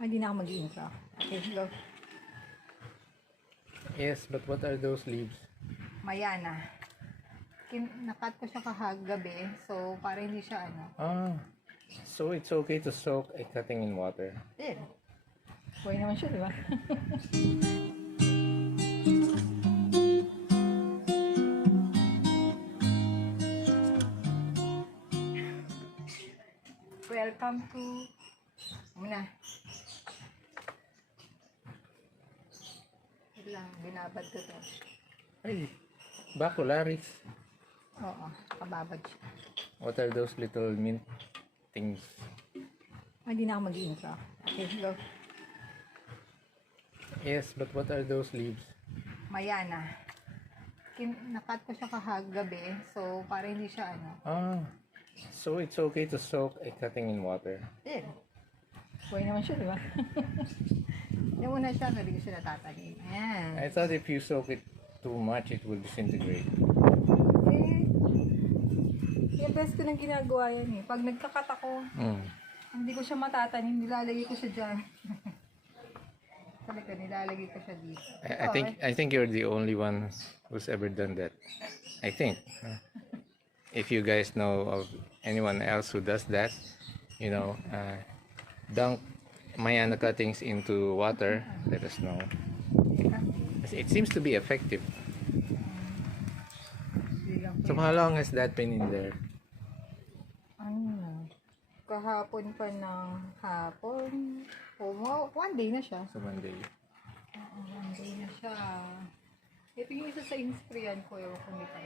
Hindi na ako mag-iintro. Okay, go. Yes, but what are those leaves? Mayana. Nakat ko siya kahagabi, so para hindi siya So it's okay to soak a cutting in water. Din. Buhay naman siya, di ba? Welcome to... Muna. Ito lang, binabad ko to. Ay, bacularis. Oo, kababad siya. What are those little mint things? Hindi na ako mag-iintro. Okay, go. Yes, but what are those leaves? Mayana. Nakat ko siya kahagabi, so para hindi siya So it's okay to soak a cutting in water. Din. Buhay naman siya, di ba? Yan muna siya, hindi ko siya natatanim. Ayan. I thought if you soak it too much, it will disintegrate. Yung best ko nang ginagawa yan eh. Pag nagkakat ako, hindi ko siya matatanim, nilalagay ko siya dyan. Talaga, nilalagay ko siya dito. I think you're the only one who's ever done that. I think. If you guys know of anyone else who does that, you know, dunk Mayana cuttings into water, let us know. It seems to be effective. So how long has that been in there? Kahapon pa ng hapon. One day na siya. So one day. One day na siya. Ito yung isa sa in-sprayan ko. Ewan ko nito.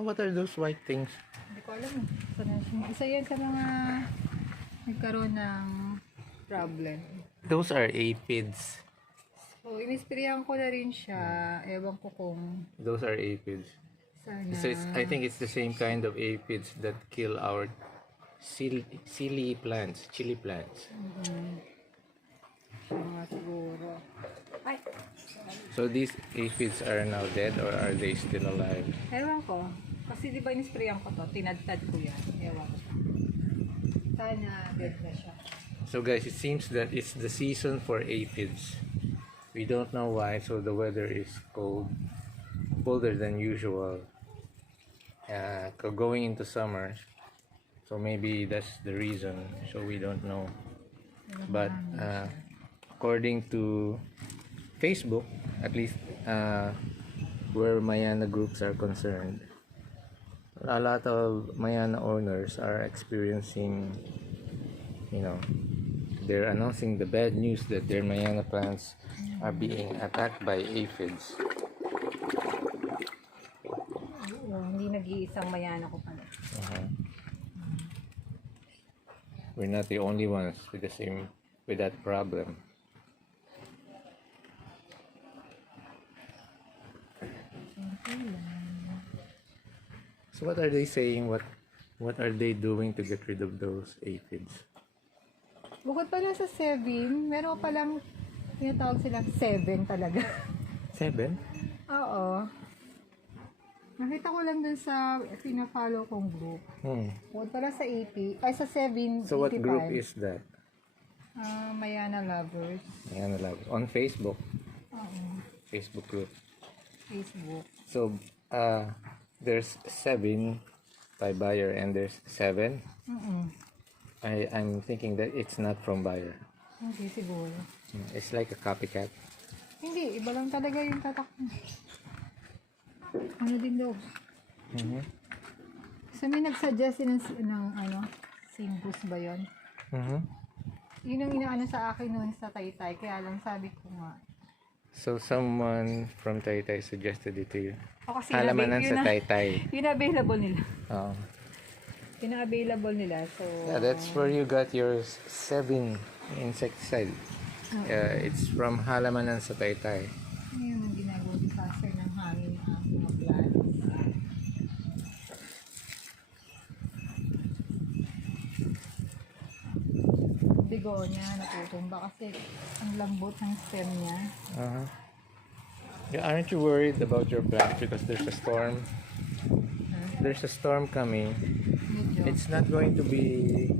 What are those white things? Hindi ko alam. Isa yan sa mga nagkaroon ng problem. Those are aphids. So, in-sprayan ko na rin siya. Ewan ko kung Those are aphids. sana. So I think it's the same kind of aphids that kill our chili plants. Siguro. Ay! So these aphids are now dead or are they still alive? Ewan ko. Kasi di ba in-sprayan ko to? Tinadtad ko yan. Ewan ko. Sana dead na siya. So guys, it seems that it's the season for aphids. We don't know why, so the weather is colder than usual. Going into summer. So maybe that's the reason. So we don't know. But according to Facebook, at least where Mayana groups are concerned, a lot of Mayana owners are experiencing, you know, they're announcing the bad news that their Mayana plants are being attacked by aphids. Hindi nag-iisang Mayana ko pala. We're not the only ones with that problem. So what are they saying? What are they doing to get rid of those aphids? Bukod pa lang sa 7, meron pa lang tinatawag silang 7 talaga. 7? Oo. Nakita ko lang dun sa pina-follow kong group. Bukod pala sa 80, ay sa 7, So what 85. group is that? Mayana Lovers. Mayana Love. On Facebook? Oo. Facebook group. Facebook. So there's 7 by buyer and there's 7. I'm thinking that it's not from buyer. Hindi siguro. It's like a copycat. Hindi, iba lang talaga yung tatak. Ano din daw? So may nagsuggest ng Simbus ba yun? Yun ang inaano sa akin noon sa Taytay, kaya lang sabi ko nga. So someone from Taytay suggested it to you. O kasi Halamanan sa Taytay. Yun available nila. Oh. Yun ang available nila. So Yeah, that's where you got your 7 insecticide. It's from Halamanan sa Taytay. yun ang ginagawa disaster ng hangin ang mga plants. Bigonia natutumba kasi ang lambot ng stem niya. Yeah, aren't you worried about your plants because there's a storm? There's a storm coming. Medyo. It's not going to be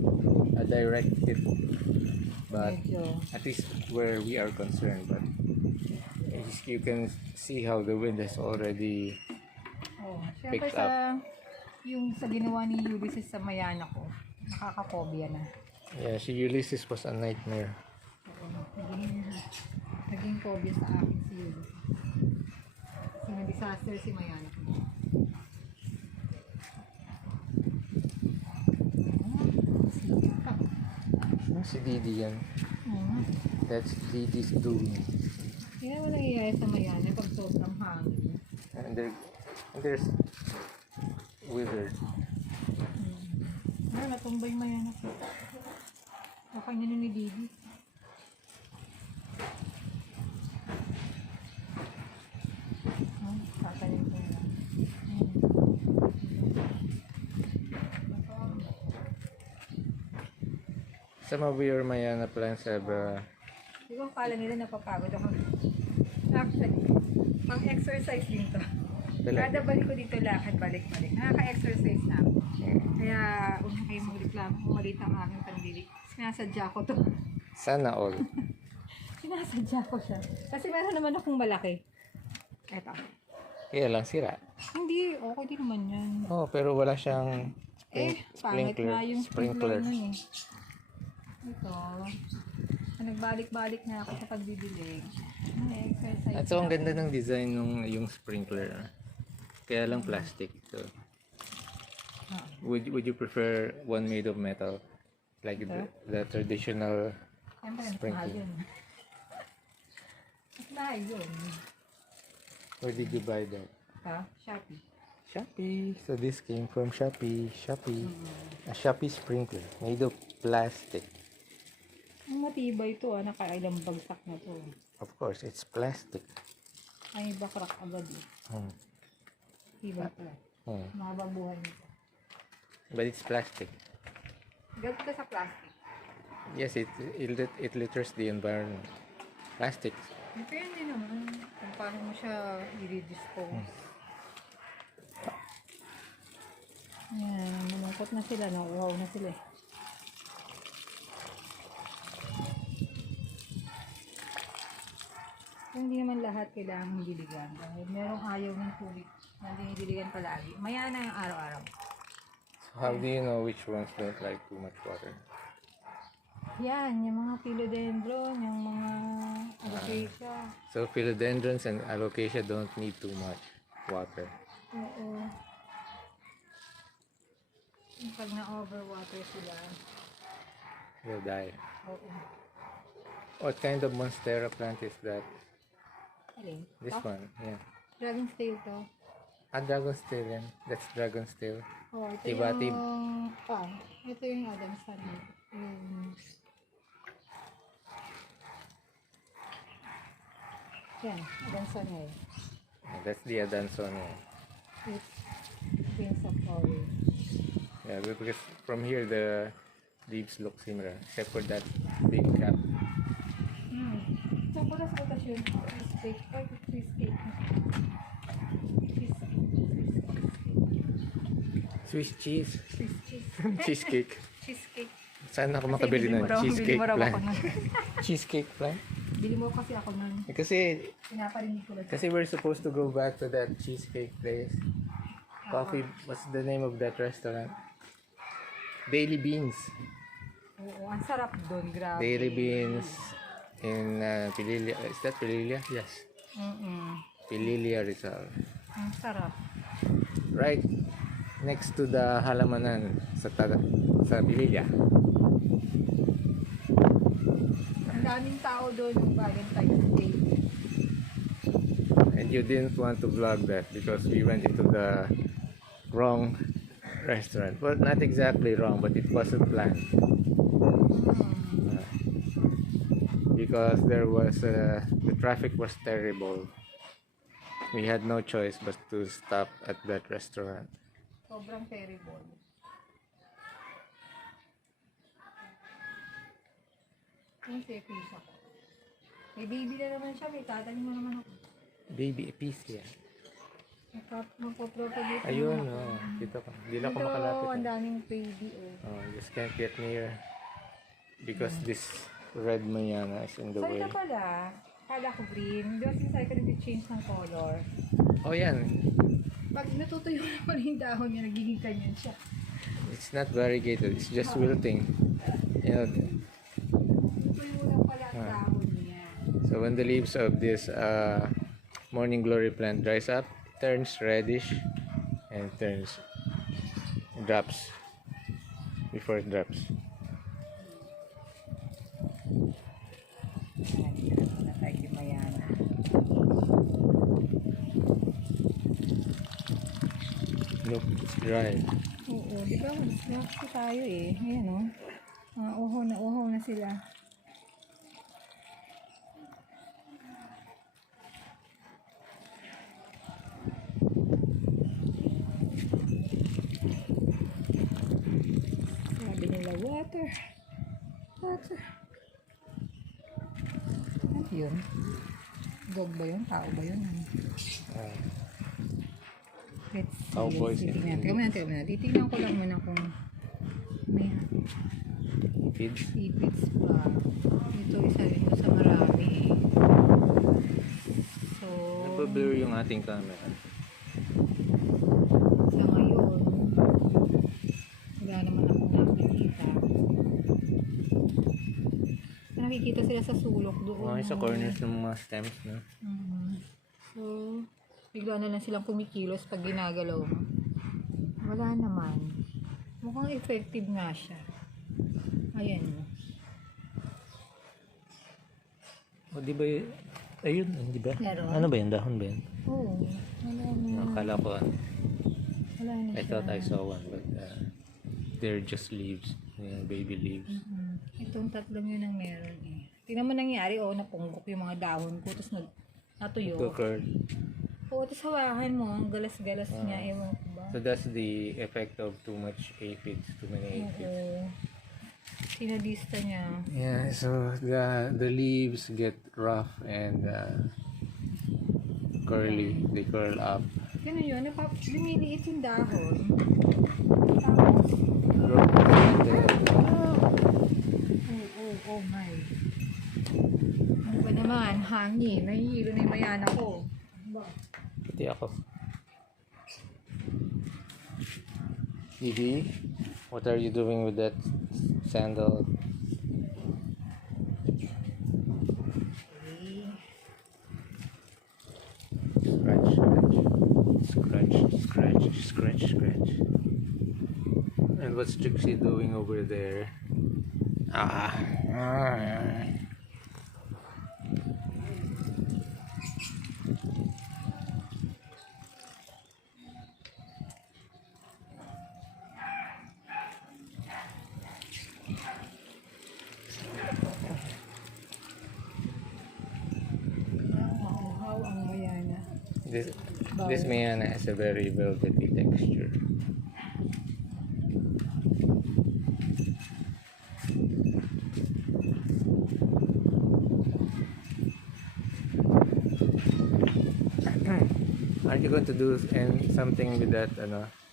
a direct hit but medyo, at least where we are concerned. But you can see how the wind has already syempre picked up. yung sa ginawa ni Ulysses sa Mayana ko, nakakapobia na. Yeah, si Ulysses was a nightmare. Naging phobia sa akin si Ulysses. Kasi na-disaster si Mayana ko. Si Didi yan. That's Didi's doing. Hindi naman nangyayari sa Mayana pag sobrang hangin. And there's wizard. Natumbay Mayana ko. Okay na ni Didi. Tatanim ko na. Some of your Mayana plants have Hindi ko akala nila napapagod ako. Actually, pang-exercise din to. Kada balik ko dito lakad, balik-balik. Nakaka-exercise na ako. Kaya, huwag na kayo magreklamo kung maliit ang aking pandili. Sinasadya ko to. sana all. Sinasadya ko siya. Kasi meron naman akong malaki. Eto. Kaya lang sira. Hindi, okay din naman yan. Oh, pero wala siyang Pangit na yung sprinkler sprinkler. nun eh. Ito. Nagbalik-balik na ako sa pagbibilig. Exercise. At so, ang ganda ng design ng yung sprinkler. Kaya lang plastic. So, would you prefer one made of metal? Like the traditional Siyempre, mahal sprinkler? yun. Mas mahal yun. Where did you buy that? Ha? Shopee. Shopee. So this came from Shopee. A Shopee sprinkler made of plastic. Ang matibay ito nakailang bagsak na to. Of course, it's plastic. Ay, bakrak agad eh. Tibay pala. Mahabang buhay nito. But it's plastic. Galit ka sa plastic. Yes, it litters the environment. Plastic. Depende naman kung paano mo siya i-redispose. Yan, malungkot na sila. Nauuhaw na sila eh. Hindi naman lahat kailangang diligan. Dahil merong ayaw ng tubig na dinidiligan palagi. Mayana yung araw-araw. So how do you know which ones don't like too much water? Yan, yung mga philodendron, yung mga alocasia. So philodendrons and alocasia don't need too much water. Oo. Pag na-overwater sila. They'll die. Oo. What kind of monstera plant is that? Alin? This one, yeah. Dragon's tail to. Dragon's tail yan. That's dragon's tail. Oh, ito Tibatib. yung... ito yung Adam's honey. Yan, Adam's honey. That's the Adansonia. It's Prince of Orange. Yeah, because from here the leaves look similar, except for that big cap. Chocolate butas yun. Cheesecake. Ay, cheesecake. Swiss cheese. Swiss cheese. Cheesecake. Cheesecake. Saan ako makabili ng cheesecake plant? Ako nun. Cheesecake plant? Bili mo kasi ako nun. Kasi Pinaparinig ko lang. we're supposed to go back to that cheesecake place. Coffee, what's the name of that restaurant? Daily Beans. Oo, ang sarap doon. Grabe. Daily Beans in Pililia. Is that Pililia? Yes. Pililia Rizal. Ang sarap. Right next to the halamanan sa Pililia. Ang daming tao doon yung Valentine's Day. And you didn't want to vlog that because we went into the wrong restaurant. Well, not exactly wrong, but it wasn't planned. Because there was the traffic was terrible. We had no choice but to stop at that restaurant. Sobrang terrible. Yung sepisa ko. May baby na naman siya. May tatanim mo naman ako. Baby episia. Magpapropagate Ayun, oh, dito ka. Hindi lang ako makalapit. Ito, ang daming baby. Oh, you just can't get near because this red Mayana is in the Sorry way. na pala. Kala ko green. Hindi kasi sabi ko nag-change ng color. Oh, yan. Pag natutuyo naman yung dahon niya, nagiging ganyan siya. It's not variegated. It's just wilting. You know, Natutuyo lang pala ang dahon niya. so when the leaves of this morning glory plant dries up, turns reddish and drops before it drops. Dito na tayo kay Mayana. Look, it's dry. Oo, di ba? Kasi tayo eh. Ayan o. Uhaw na sila. Sabi nila, water. Ano yun? Dog ba yun? Tao ba yun? Let's see. Cowboys Titignan. Tignan mo na. Titignan ko lang muna kung may Feeds. ipits pa. Ito isa rin sa marami. So, Nagpa-blur yung ating camera. sa ngayon, wala naman akong nakikita. Nakikita sila sa sulok doon. Okay, sa corners ng mga stems, no? So, bigla na lang silang kumikilos pag ginagalaw mo. Wala naman. Mukhang effective nga siya. Ayan mo. O, di ba ayun, di ba? Meron. Ano ba yun? Dahon ba yun? Oo. Wala na. Akala ko, Wala na I siya. thought I saw one, but they're just leaves. Yeah, baby leaves. Itong tatlong yun ang meron eh. Tingnan mo nangyari, napunggok yung mga dahon ko, tapos natuyo. Curd. Oo, tapos hawakan mo, ang galas-galas niya, ewan ko ba. So that's the effect of too much aphids, too many aphids. Oo. Sinadista niya. Yeah, so the leaves get rough and curly. They curl up. Ganun yun, lumiliit yung dahon. Tapos, oh my. Ano ba naman, hangin, nahihilo na yung Mayana ko. Pati ako. Didi, what are you doing with that sandal? Scratch. And what's Trixie doing over there? Ah. How ang Mayana. This Mayana has a very velvety texture. Aren't you going to do something with that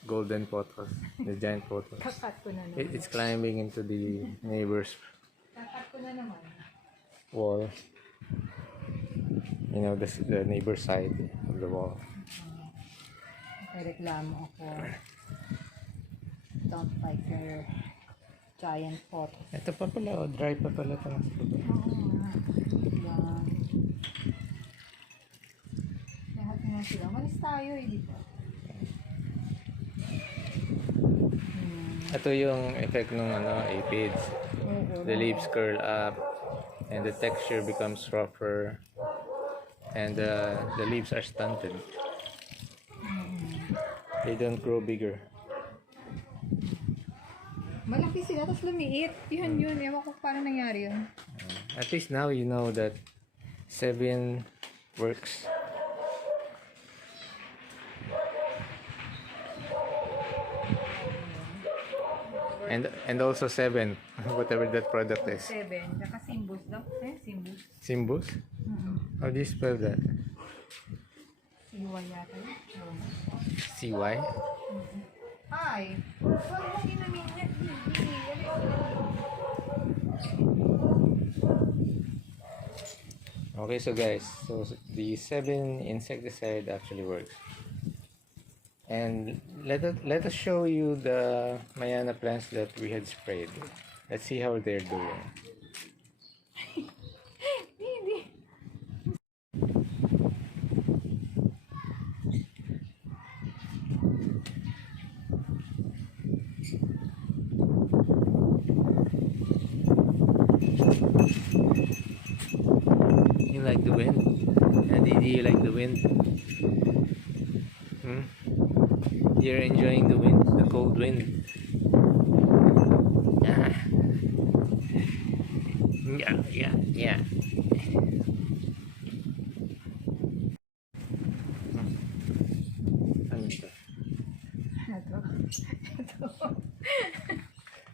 golden pothos, the giant pothos? Kakat ko na naman. It's climbing into the neighbor's Kakat ko na naman. wall. You know, the neighbor's side of the wall. Reklamo ako. Don't like your giant pot. Ito pa pala, dry pa pala ito. Oo nga. Lang. Lahat na sila. Malis tayo di ba? Ito yung effect ng aphids. The leaves curl up and the texture becomes rougher and the leaves are stunted. They don't grow bigger. Malaki sila, tapos lumiit. Yun. Ewan ko paano nangyari yun. At least now you know that 7 works. And also 7, whatever that product is. 7. Saka Simbus daw. Simbus. Simbus? How do you spell that? CY yata yun. CY? Ay! Huwag mo ginamin niya. Okay, so guys, so the 7 insecticide actually works. And let us show you the Mayana plants that we had sprayed. Let's see how they're doing. Hindi. You like the wind? And do you like the wind? Hmm? You're enjoying the wind, the cold wind. Ah. Yeah. Ano ito?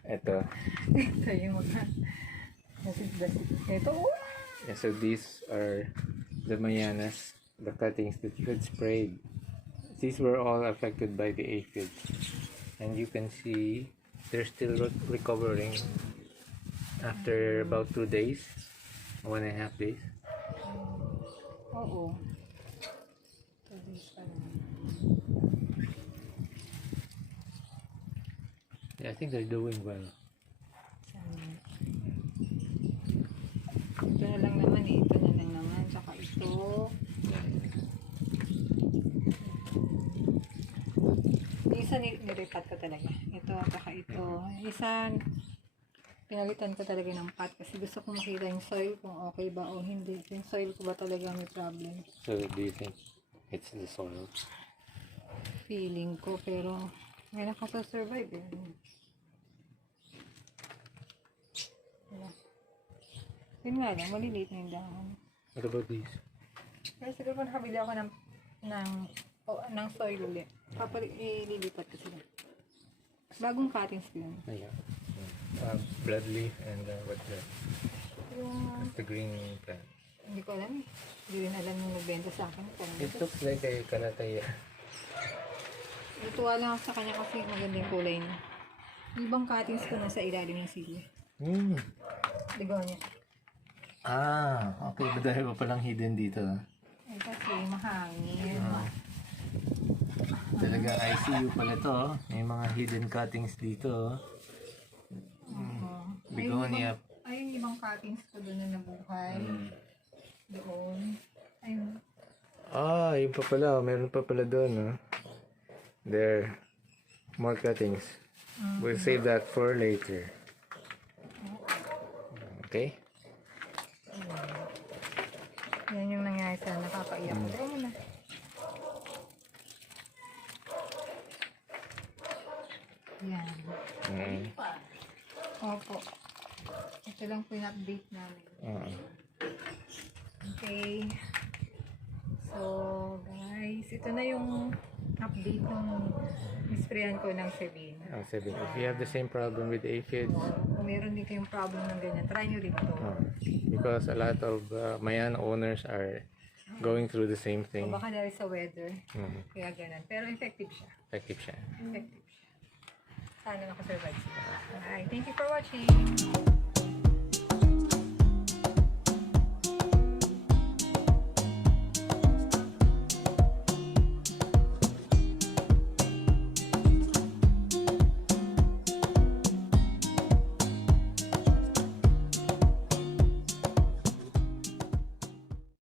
Ito. Ito yung mga ito. Yeah, so these are the Mayanas, the cuttings that you had sprayed. These were all affected by the aphid. And you can see they're still recovering after about 2 days, 1.5 days. Oo. 2 days pa lang. Yeah, I think they're doing well. Ito na lang naman eh. Ito na lang naman. Tsaka ito. Isa niripat ko talaga. Ito, tsaka ito. Isa, pinalitan ko talaga ng pot kasi gusto ko makita yung soil kung okay ba o hindi. Yung soil ko ba talaga may problem. So do you think it's the soil? Feeling ko, pero may nakasa-survive eh. Yun nga lang, maliliit na yung dahon. What about these? Pero siguro kung nakabili ako ng soil ulit, ililipat ko sila. Bagong cuttings ko yun. Yeah. Blood leaf and what's that? Yung, The green plant. hindi ko alam eh. Hindi rin alam yung nagbenta sa akin. It looks like a kalataya. Natuwa lang ako sa kanya kasi magandang kulay niya. Yung ibang cuttings ko nasa ilalim ng sili. Ligaw niya. Okay. Dahil pa palang hidden dito. Eh kasi mahangin. Talaga ICU pala to. May mga hidden cuttings dito. Begonia. Ay, yung ibang cuttings ko doon na nabuhay. Doon. Ayun. Yun pa pala. Meron pa pala doon. There. More cuttings. We'll save that for later. Okay? Yan yung nangyari sa nakakaiyak. Pero mo na. Yan. Opo. Ito lang po yung update namin. Okay. So, guys, ito na yung update ng isprayan ko ng Sebin. If you have the same problem with aphids, Kung meron din kayong problem ng ganyan, try nyo rin ito. because a lot of Mayana owners are going through the same So, thing. baka dahil sa weather, kaya ganun. Pero effective siya. Effective siya. Effective siya. Sana nakasurvive sila. Alright, thank you for watching.